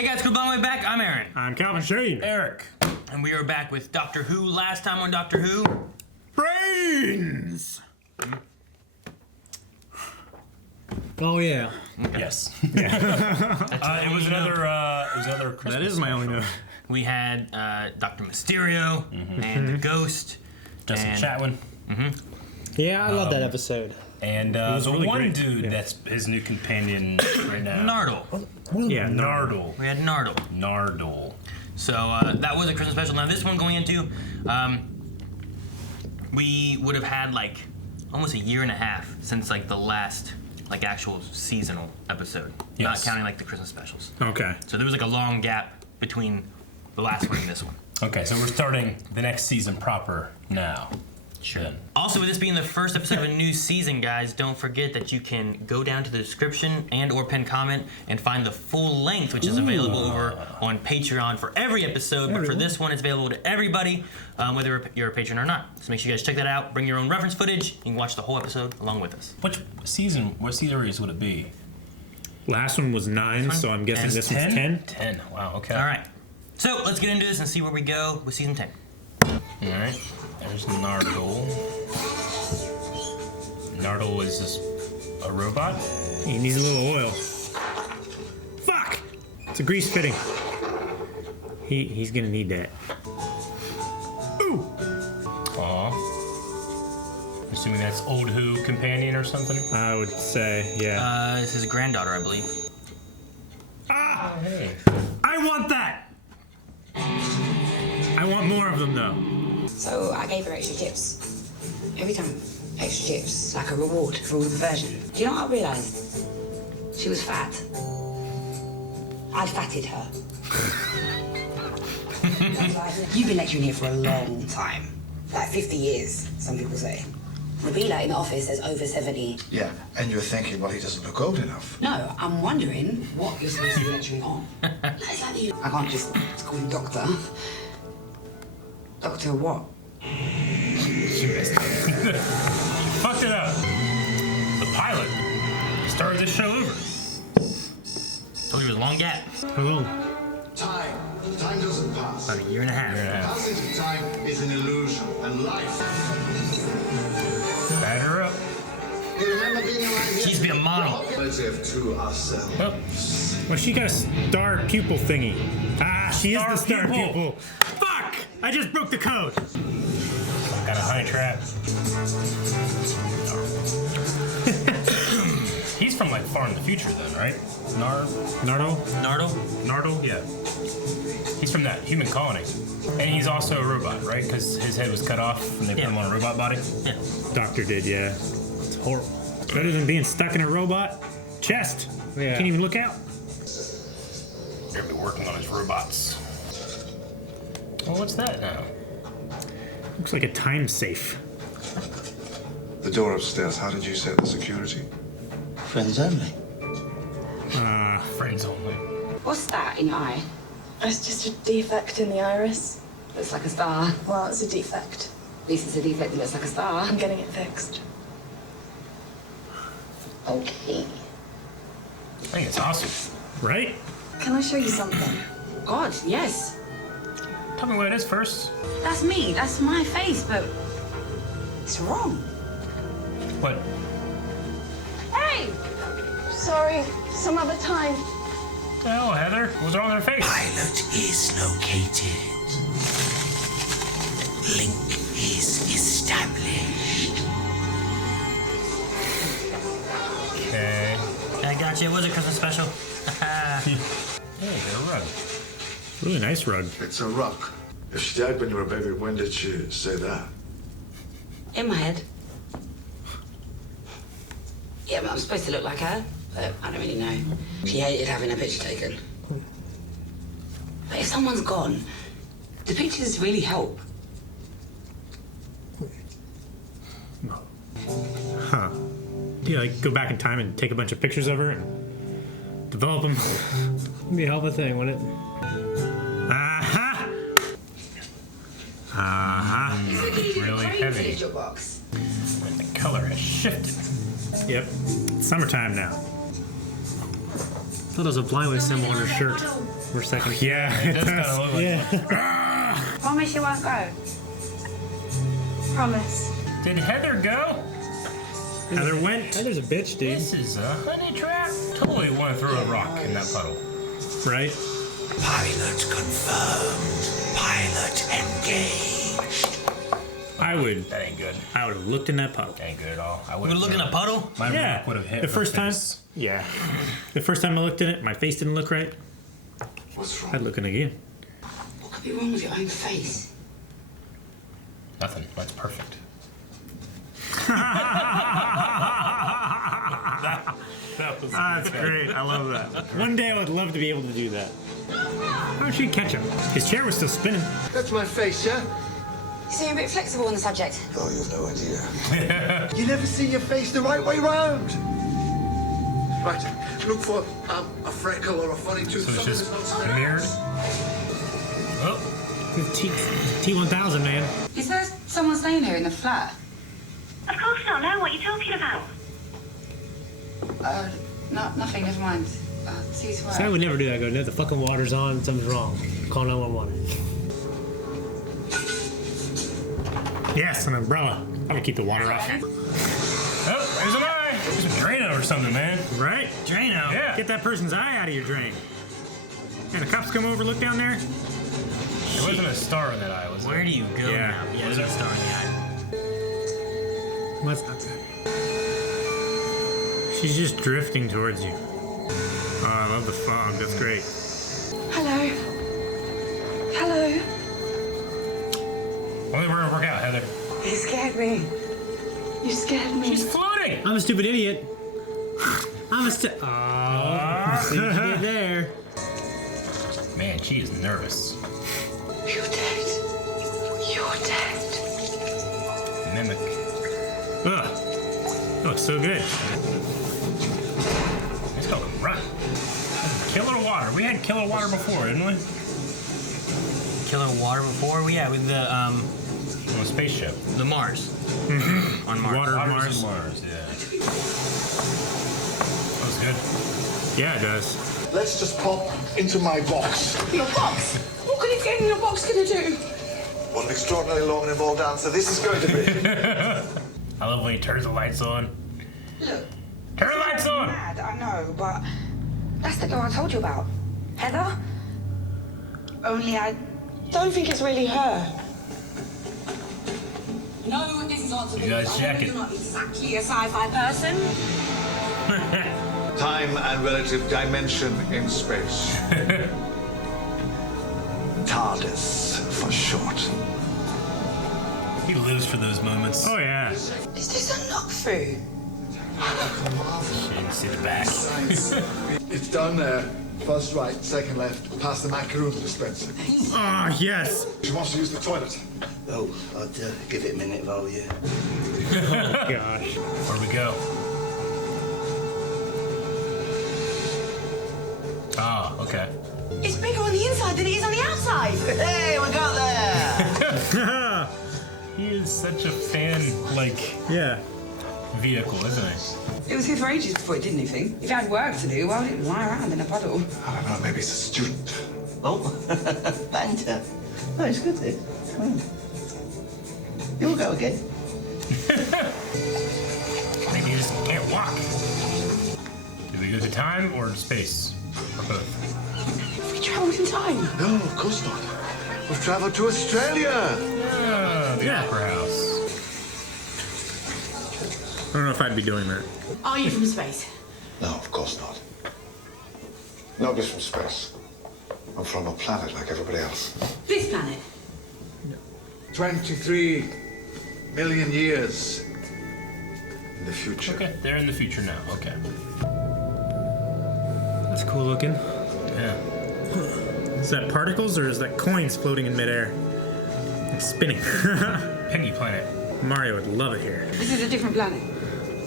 Hey guys, good long way back. I'm Aaron. I'm Calvin Shane. Eric. And we are back with Doctor Who. Last time on Doctor Who, Brains! Oh yeah. Yes. It was another Christmas. That is my only note. we had Dr. Mysterio and the Ghost. Justin Chatwin. Yeah, I love that episode. And was the really one great. dude Yeah. that's his new companion right now. Nardole. Yeah, Nardole. We had Nardole. Nardole. So that was a Christmas special. Now this one going into, we would have had like almost a year and a half since like the last like actual seasonal episode, not Yes. counting like the Christmas specials. Okay. So there was like a long gap between the last one and this one. Okay, so we're starting the next season proper now. Sure. Also, with this being the first episode of a new season, guys, don't forget that you can go down to the description and or pin comment and find the full length, which is available over on Patreon for every episode. But for this one, it's available to everybody, whether you're a patron or not. So make sure you guys check that out. Bring your own reference footage. You can watch the whole episode along with us. What series would it be? Last one was 9, so I'm guessing this one's 10. 10. Wow, okay. All right. So let's get into this and see where we go with season 10. All right. There's Nardole. Nardole is just a robot? He needs a little oil. Fuck! It's a grease fitting. He's gonna need that. Ooh! Aw. Assuming that's old Who companion or something? I would say, yeah. This is his granddaughter, I believe. Ah! Hey. I want that! I want more of them, though. So I gave her extra chips. Every time. Extra chips. Like a reward for all the perversion. Do you know what I realised? She was fat. I fatted her. You've been lecturing here for a long time. Like 50 years, some people say. The B-light in the office says over 70. Yeah, and you're thinking, well, he doesn't look old enough. No, I'm wondering what you're supposed to be lecturing on. It's like you. I can't just call him doctor. Doctor what? She missed it. Fucked it up. The pilot started this show over. Told you it was a long gap. How long? Time doesn't pass. About a year and a half. Passage of time is an illusion, and life. Batter up. You remember being alive here? She used to be a model. Relative to ourselves. Oh. Well, she got a star pupil thingy. Ah, she is the star pupil. pupil. Fuck! I just broke the code. Got a honey trap. He's from like far in the future then, right? Nardo? Nardole? Yeah. He's from that human colony. And he's also a robot, right? Because his head was cut off and they put him on a robot body. Yeah. Doctor did, yeah. It's horrible. Better than being stuck in a robot chest. Yeah. Can't even look out. They're gonna be working on his robots. Well, what's that now? Looks like a time safe. The door upstairs, how did you set the security? Friends only. Friends only. What's that in your eye? It's just a defect in the iris. Looks like a star. Well, it's a defect. At least it's a defect that looks like a star. I'm getting it fixed. Okay. I think it's awesome. Right? Can I show you something? God, yes. Tell me what it is first. That's me. That's my face, but it's wrong. What? Hey! Sorry, some other time. What the hell, Heather? What's wrong with her face? Pilot is located. Link is established. Okay. I got you. It was a Christmas special. Hey, get a rug. Really nice rug. It's a rock. If she died when you were a baby, when did she say that? In my head. Yeah, but I'm supposed to look like her, but I don't really know. She hated having her picture taken. But if someone's gone, do pictures really help? Huh. Do you like go back in time and take a bunch of pictures of her and develop them? Be a hell of a thing, wouldn't it? Aha! Aha! Really heavy. Your box. And the color has shifted. Yep. It's summertime now. Thought it was a blindway symbol on her shirt. We're second. Yeah. It does kind of look like Yeah. Promise you won't go. Promise. Did Heather go? Heather went. Heather's a bitch, dude. This is a honey trap. Totally want to throw a rock in that puddle. Right? Pilot confirmed. Pilot engaged. I would That ain't good. have looked in that puddle. That ain't good at all. I We would look in a puddle. My Yeah. rock would have hit The her first time. face. Yeah. The first time I looked in it, my face didn't look right. What's I'd wrong? look in again. What could be wrong with your own face? Nothing. That's perfect. That was That's great. I love that. One day I would love to be able to do that. How did she catch him? His chair was still spinning. That's my face, yeah? You seem a bit flexible on the subject. Oh, you have no idea. You never see your face the right way round. Right, look for a freckle or a funny tooth. So it's something just that's not mirrored. Oh, T1000, man. Is there someone staying here in the flat? Of course not. No, what are you talking about? Nothing. Never mind. See you tomorrow. So I would never do that. I go, no, the fucking water's on. Something's wrong. Call 911. Yes, an umbrella. Probably keep the water off. oh, there's an eye. There's a Drano or something, man. Right? Drano. Yeah. Get that person's eye out of your drain. And the cops come over, look down there. There wasn't a star in that eye, was there? Where do you go Yeah. now? Yeah, there's a star in the eye. What's up? She's just drifting towards you. Oh, I love the fog. That's great. Hello. Hello. Only we're gonna work out, Heather. You scared me. You scared me. She's floating. I'm a stupid idiot. I'm a st. Oh, see what you did there. Man, she is nervous. You're dead. You're dead. Mimic. Ugh. That looks so good. Let's go. Run. Killer water. We had killer water before, didn't we? Killer water before? Yeah, with the On a spaceship. Mars. On Mars. Water of Waters Mars. of Mars, yeah. That was good. Yeah, it does. Let's just pop into my box. Your box? What could it get in your box gonna do? What an extraordinarily long and involved answer this is going to be. I love when he turns the lights on. Look. Turn the lights on! Mad, I know, but that's the girl I told you about. Heather? Only I don't think it's really her. No, this is answer. You guys check it. You're not exactly a sci-fi person. Time and relative dimension in space. TARDIS for short. He lives for those moments. Oh, yeah. Is this a knock-through? You didn't see the back. It's down there. First right, second left, past the macaroon dispenser. Oh, yes. She wants to use the toilet. Oh, I'd give it a minute if I were you. Gosh. Where do we go? Ah, okay. It's bigger on the inside than it is on the outside. Hey, we got there! He is such a fan, Yeah. vehicle, isn't he? It was here for ages before it did anything. If it had work to do, why would it lie around in a puddle? I don't know, maybe it's a student. Oh, banter. Oh, it's good, this. You'll go again. Maybe he just can't walk. Do we go to time or space? Or both? We travelled in time. No, of course not. We've travelled to Australia. Ah, the Opera House. I don't know if I'd be doing that. Are you from space? No, of course not. Nobody's from space. I'm from a planet like everybody else. This planet? 23 million years in the future. Okay, they're in the future now. Okay. That's cool looking. Yeah. Is that particles or is that coins floating in midair? It's spinning. Piggy planet. Mario would love it here. This is a different planet.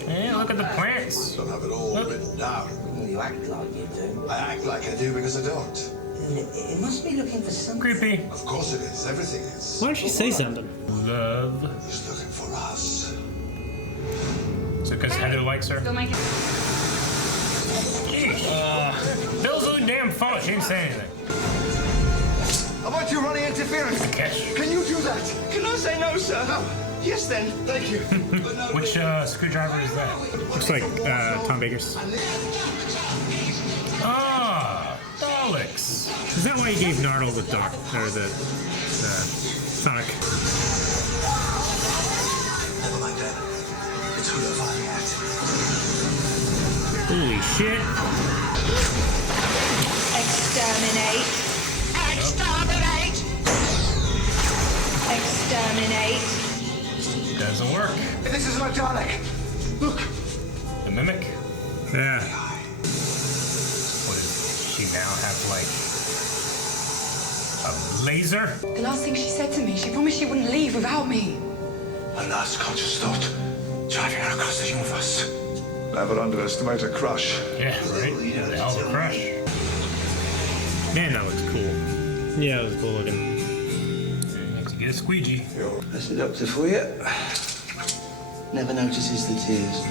Hey, look at the plants. Don't have it all written down. You act like you do. I act like I do because I don't. It must be looking for something. Creepy. Of course it is. Everything is. Why don't you say something? Love. He's looking for us. So because Heather likes her? Still making. Jeez. Bill's on the damn phone. She didn't say anything. I want you running interference. Catch. Can you do that? Can I say no, sir? No. Yes, then. Thank you. Which screwdriver is that? Looks like Tom Baker's. Ah, Daleks. Is that why he gave Nardole the Sonic? Never mind that. It's who they're firing at. Holy shit! Exterminate. Exterminate. Doesn't work. This is my Dalek. Look. The mimic. Yeah. What is she now have like a laser? The last thing she said to me, she promised she wouldn't leave without me. A last conscious thought. Driving her across the universe. Never underestimate a crush. Yeah, right. The hell of a crush. Man, that looks cool. Yeah, it was cool looking. Next, you get a squeegee. That's the doctor for you. Never notices the tears.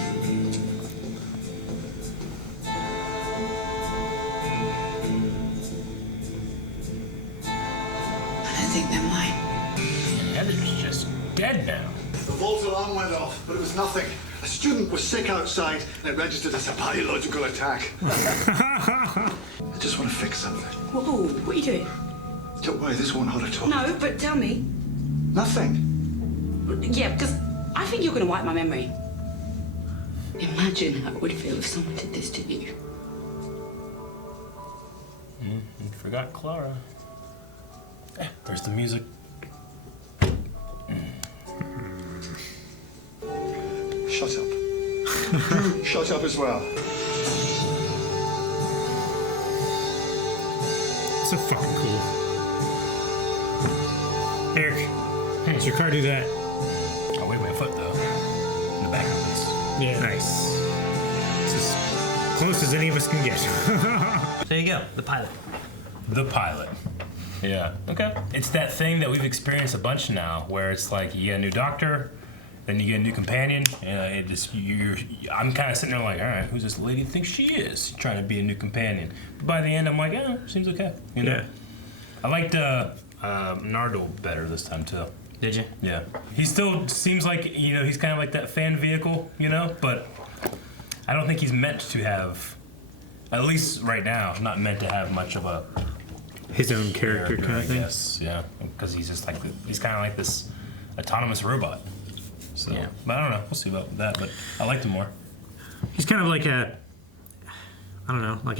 I don't think they're mine. And Heather's just dead now. The vault alarm went off, but it was nothing. A student was sick outside, and it registered as a biological attack. I just want to fix something. Whoa, what are you doing? Don't worry, this won't hurt at all. No, but tell me. Nothing. Yeah, because I think you're going to wipe my memory. Imagine how it would feel if someone did this to you. You forgot Clara. There's the music. Shut up. You shut up as well. So fucking cool. Eric, does your car do that? Oh, wait, my foot though. In the back of this. Yeah. Nice. It's as close as any of us can get. There you go, the pilot. The pilot. Yeah. Okay. It's that thing that we've experienced a bunch now, where it's like you get a new doctor, then you get a new companion, and it just I'm kind of sitting there like, all right, who's this lady think she is? Trying to be a new companion. But by the end, I'm like, seems okay. You know. Yeah. I liked Nardole better this time too. Did you? Yeah. He still seems like he's kind of like that fan vehicle, but I don't think he's meant to have, at least right now, not meant to have much of a his own character kind of thing. Yes, yeah, because he's just like he's kind of like this autonomous robot. So, yeah. But I don't know. We'll see about that. But I liked him more. He's kind of like a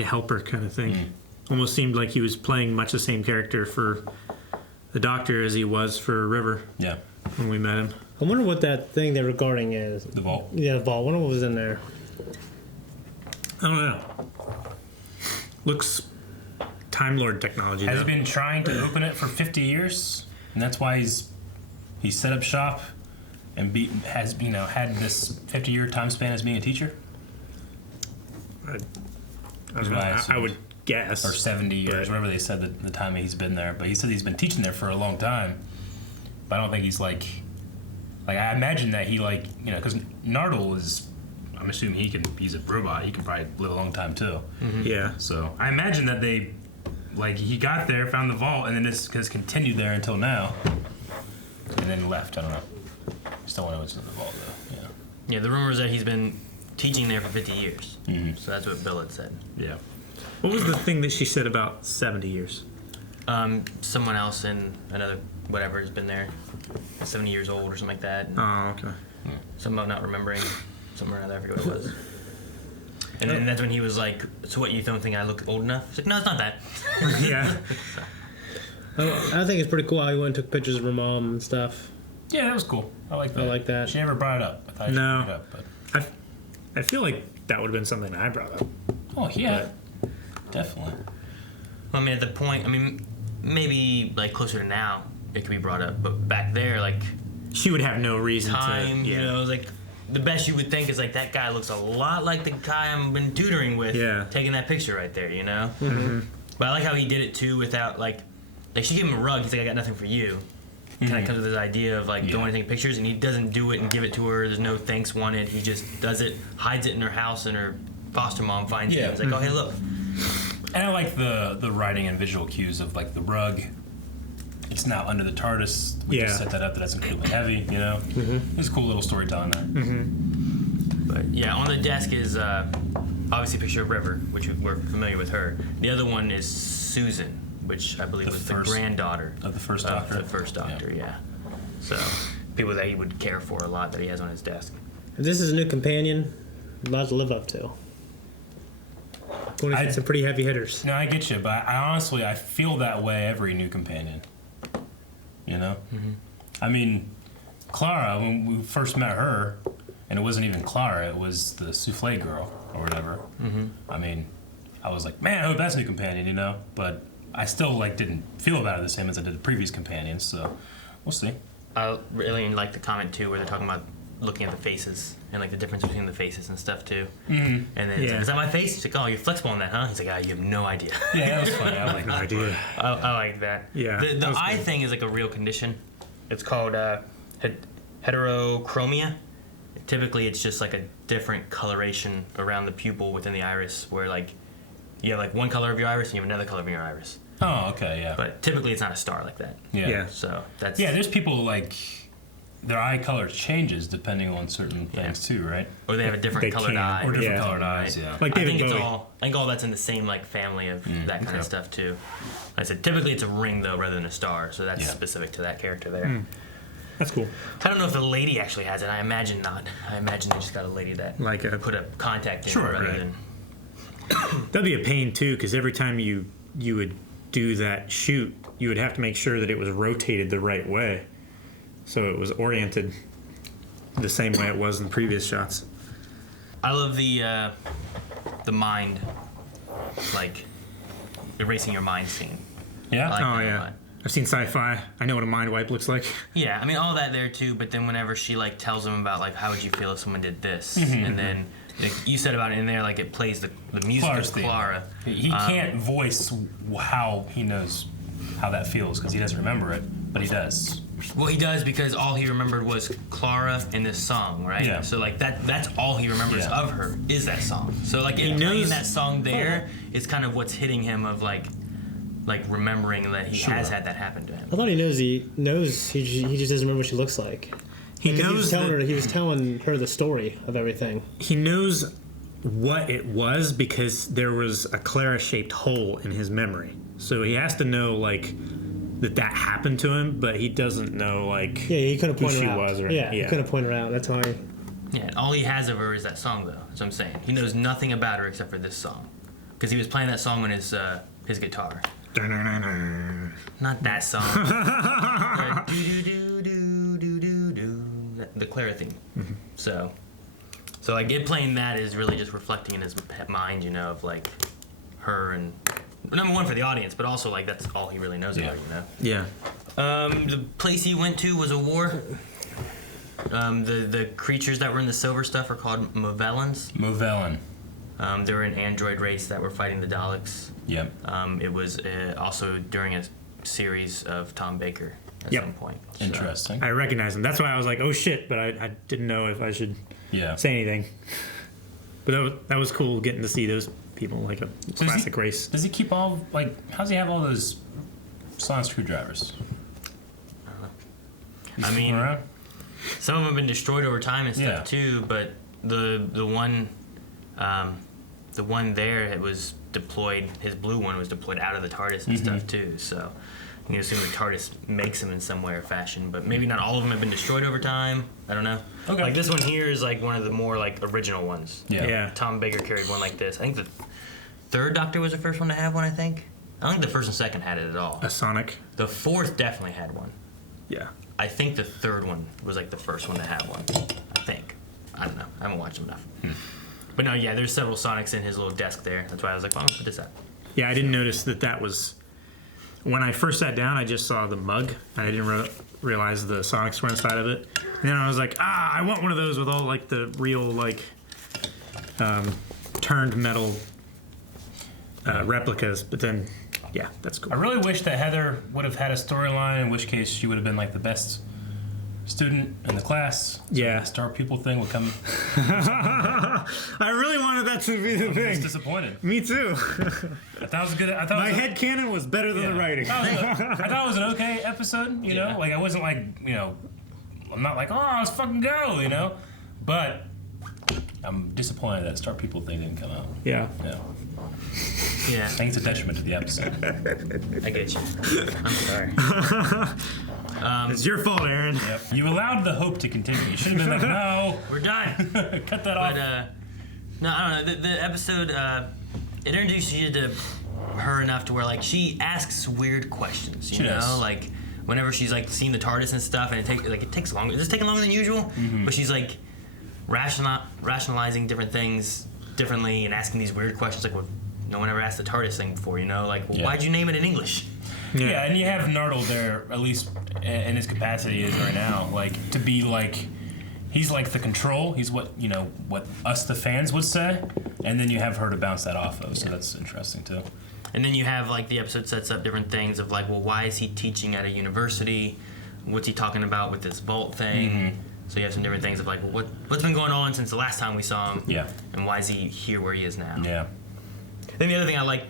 helper kind of thing. Almost seemed like he was playing much the same character for the Doctor as he was for River. Yeah. When we met him. I wonder what that thing they're recording is. The vault. Yeah, the vault. I wonder what was in there. I don't know. Looks Time Lord technology. Has he been trying to open it for 50 years, and that's why he's set up shop and has had this 50-year time span as being a teacher. I would guess. Or 70 years, whatever they said the time he's been there. But he said he's been teaching there for a long time. But I don't think he's like I imagine that he because Nardole is, I'm assuming he's a robot. He can probably live a long time too. Mm-hmm. Yeah. So I imagine that they, he got there, found the vault, and then this has continued there until now, and then left. I don't know. Still want to know what's in the vault though. Yeah. Yeah. The rumor is that he's been teaching there for 50 years. Mm-hmm. So that's what Bill had said. Yeah. What was the thing that she said about 70 years? Someone else in another whatever has been there, 70 years old or something like that. Oh, okay. Something about not remembering, something or another. I forget what it was. And then that's when he was like, "So what? You don't think I look old enough?" He's like, "No, it's not that." Yeah. I think it's pretty cool how he went and took pictures of her mom and stuff. Yeah, that was cool. I like that. I like that. She never brought it up. I thought she No. brought it up, but I feel like that would have been something I brought up. oh yeah, definitely. Well, I mean, at the point, maybe closer to now, it could be brought up, but back there, she would have no reason time, to. Yeah. The best you would think is that guy looks a lot like the guy I've been tutoring with. Yeah. Taking that picture right there, Mm-hmm. But I like how he did it too without she gave him a rug. He's like, "I got nothing for you." Kind of comes with this idea of don't want to take pictures, and he doesn't do it and give it to her. There's no thanks wanted. He just does it, hides it in her house in her foster mom finds Yeah. him. It's like, oh, hey, look. And I like the writing and visual cues of like the rug. It's now under the TARDIS. We just set that up. That it's incredibly heavy. You know, It's a cool little storytelling there. But yeah, on the desk is obviously a picture of River, which we're familiar with her. The other one is Susan, which I believe was the granddaughter of the first Doctor. The first Doctor, yeah. So people that he would care for a lot that he has on his desk. If this is a new companion, a lot to live up to. Some pretty heavy hitters. No, I get you, but I honestly feel that way every new companion. You know, I mean, Clara, when we first met her, and it wasn't even Clara, it was the souffle girl or whatever. I mean, I was like, man, I hope that's a new companion, you know. But I still didn't feel about it the same as I did the previous companions. So we'll see. I really like the comment too, where they're talking about looking at the faces and like the difference between the faces and stuff too. And then it's like, is that my face? He's like, oh, you're flexible on that, huh? He's like, you have no idea. Yeah, that was funny. I like No idea. I like that. Yeah, The that was eye good. thing is like a real condition. It's called heterochromia. Typically, it's just like a different coloration around the pupil within the iris, where like you have like one color of your iris and you have another color of your iris. Oh, okay, yeah. But typically, it's not a star like that. Yeah. So that's There's people their eye color changes depending on certain things too, right? Or they have a different They colored can. eye. Or different Yeah. colored eyes, yeah. Like I David think Bowie. I think all that's in the same like family of that kind of stuff too. Like I said, typically it's a ring though rather than a star, so that's specific to that character there. That's cool. I don't know if the lady actually has it. I imagine not. I imagine they just got a lady that Like a- put a contact in Sure, rather right. than. That'd be a pain too, because every time you would do that shoot, you would have to make sure that it was rotated the right way, so it was oriented the same way it was in previous shots. I love the mind, like erasing your mind scene. Yeah? I like Oh that a yeah, lot. I've seen sci-fi. I know what a mind wipe looks like. Yeah, I mean all that there too. But then whenever she like tells him about like how would you feel if someone did this, and then like, you said about it in there, like it plays the music Clara's of theme. Clara. He can't voice how he knows how that feels because he doesn't remember it, but he does. Well, he does because all he remembered was Clara in this song, right? Yeah. So like that's all he remembers Yeah. of her is that song. So like playing knows- that song there is kind of what's hitting him of like remembering that he has had that happen to him. I thought he knows. He knows. He just doesn't remember what she looks like. He Because knows that- he was telling her the story of everything. he knows what it was because there was a Clara-shaped hole in his memory. So he has to know like that happened to him, but he doesn't know like Yeah, he couldn't who point she her out. was. Or Yeah, he couldn't point her out. That's why. Yeah, all he has of her is that song, though. That's what I'm saying. He knows nothing about her except for this song, because he was playing that song on his guitar. Not that song. The Clara theme. So like it playing that is really just reflecting in his mind, you know, of like her and number one for the audience, but also like that's all he really knows about, you know. Yeah. The place he went to was a war. The creatures that were in the silver stuff are called Movellans. Movellin. They were an android race that were fighting the Daleks. Yep. It was also during a series of Tom Baker at Yep. some point. So- Interesting. I recognize him. That's why I was like, oh shit, but I didn't know if I should Yeah. say anything. But that was cool getting to see those people, like a So classic race. Does he keep all how's he have all those sonic screwdrivers? I mean, around? some of them have been destroyed over time and stuff Yeah. too, but the one there, it was deployed. His blue one was deployed out of the TARDIS and stuff too. So you can assume the TARDIS makes them in some way or fashion, but maybe not all of them have been destroyed over time. I don't know. Okay. Like this one here is like one of the more like original ones. Yeah. Tom Baker carried one like this. I think the third Doctor was the first one to have one. I don't think the first and second had it at all. A Sonic. The fourth definitely had one. Yeah. I think the third one was like the first one to have one. I think. I don't know. I haven't watched them enough. But no, yeah, there's several Sonics in his little desk there. That's why I was like, well, I'm gonna put this out. Yeah, I didn't notice that was. When I first sat down, I just saw the mug. I didn't realize the Sonics were inside of it. And then I was like, I want one of those with all like the real like turned metal replicas. But then, yeah, that's cool. I really wish that Heather would have had a storyline, in which case she would have been like the best student in the class. Yeah. The star pupil thing would come. I really wanted that to be the I was thing. disappointed. Me too. I thought it was good. I thought My it was headcanon was better than the writing. I thought it was an okay episode, you know? Like, I wasn't like, you know, I'm not like, oh, let's fucking go, you know? But I'm disappointed that Star People thing didn't come out. Yeah. Yeah. Yeah, I think it's a detriment to the episode. I get you. I'm sorry. It's your fault, Aaron. Yep. You allowed the hope to continue. You should have been like, no, We're done. cut that off. But no, I don't know. The episode it introduces you to her enough to where like she asks weird questions. You She know, does. like whenever she's like seeing the TARDIS and stuff, and it takes longer. It's taking longer than usual, but she's like rationalizing different things differently and asking these weird questions like, well, no one ever asked the TARDIS thing before. You know, like, well, Yeah. why'd you name it in English? Yeah, and you have Nardole there, at least in his capacity is right now, like to be like, he's like the control. He's what what us the fans would say, and then you have her to bounce that off of. So that's interesting too. And then you have like the episode sets up different things of like, well, why is he teaching at a university? What's he talking about with this vault thing? So you have some different things of like, well, what's been going on since the last time we saw him? Yeah. And why is he here where he is now? Yeah. Then the other thing I like,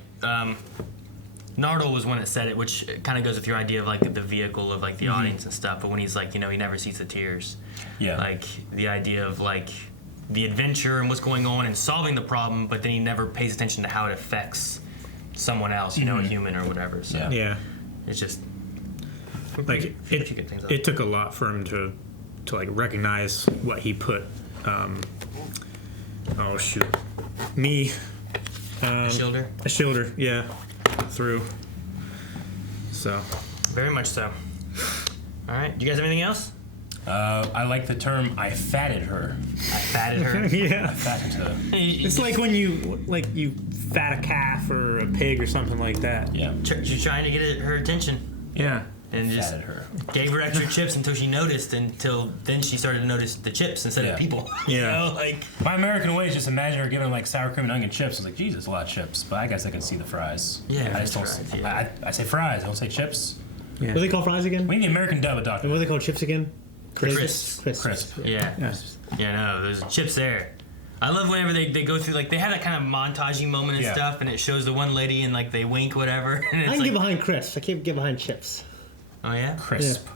Nardole was one that said it, which kind of goes with your idea of like the vehicle of like the audience and stuff. But when he's like, he never sees the tears. Yeah. Like the idea of like the adventure and what's going on and solving the problem, but then he never pays attention to how it affects someone else, a human or whatever. So Yeah. Yeah. it's just Like a few good things. it took a lot for him to like recognize what he put. Oh shoot, me. Shielder. A shielder, yeah, through. So. Very much so. All right. Do you guys have anything else? I like the term "I fatted her." I fatted her. Yeah. Fattened her. It's like when you fat a calf or a pig or something like that. Yeah. You're trying to get her attention, Yeah. and just Fatted her. gave her extra chips until she noticed. Until then, she started to notice the chips instead Yeah. of people. Yeah. Like My American way is just imagine her giving like sour cream and onion chips. I was like, Jesus, a lot of chips. But I guess I can see the fries. Yeah, I just don't. fries, yeah. I say fries. I don't say chips. Yeah. What do they call fries again? We need the American dub of Doctor. And what do they call chips again? Crisps. Crisp. yeah, Yes. no, there's chips there. I love whenever they go through like they have that kind of montagey moment and Yeah. stuff, and it shows the one lady and like they wink whatever. And it's I can like, get behind crisps. I can't get behind chips. oh yeah, Crisp.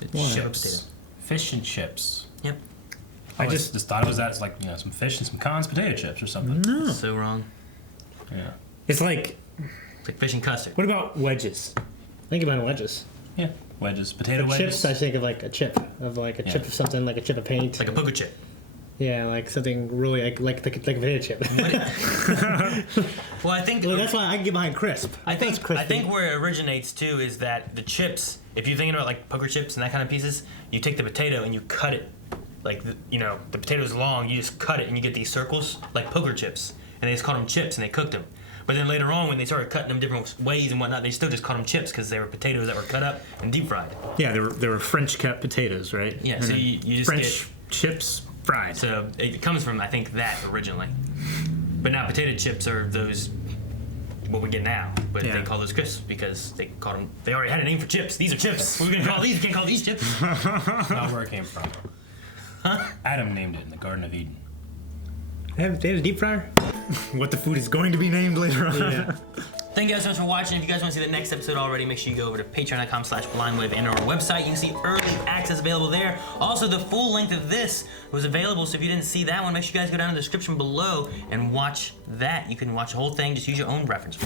it's Why? shit potato. Fish and chips. Yep, I just thought it was that. It's like some fish and some Conn's potato chips or something. No. so wrong. Yeah. It's like, It's like fish and custard. what about wedges? I can get behind wedges. Yeah. Wedges. Potato But wedges. chips, I think of like a chip Yeah. of something, like a chip of paint. Like a poker chip. Yeah, like something really like a potato chip. Well, I think Well, that's why I can get behind crisp. I think That's crispy. I think where it originates too is that the chips. If you're thinking about like poker chips and that kind of pieces, you take the potato and you cut it, like the potato's long. You just cut it and you get these circles like poker chips, and they just called them chips and they cooked them. But then later on, when they started cutting them different ways and whatnot, they still just called them chips because they were potatoes that were cut up and deep fried. Yeah, they were French cut potatoes, right? Yeah, And so then you just French chips fried. So it comes from I think that originally, but now potato chips are those what we get now. But Yeah. they call those crisps because they called them. They already had a name for chips. These are chips. What are we gonna call these? We can't call these chips. Not where it came from. Adam named it in the Garden of Eden. They have a deep fryer. What the food is going to be named later on. Yeah. Thank you guys so much for watching. If you guys want to see the next episode already, make sure you go over to patreon.com/blindwave and our website. You can see early access available there. Also, the full length of this was available, so if you didn't see that one, make sure you guys go down in the description below and watch that. You can watch the whole thing. Just use your own reference.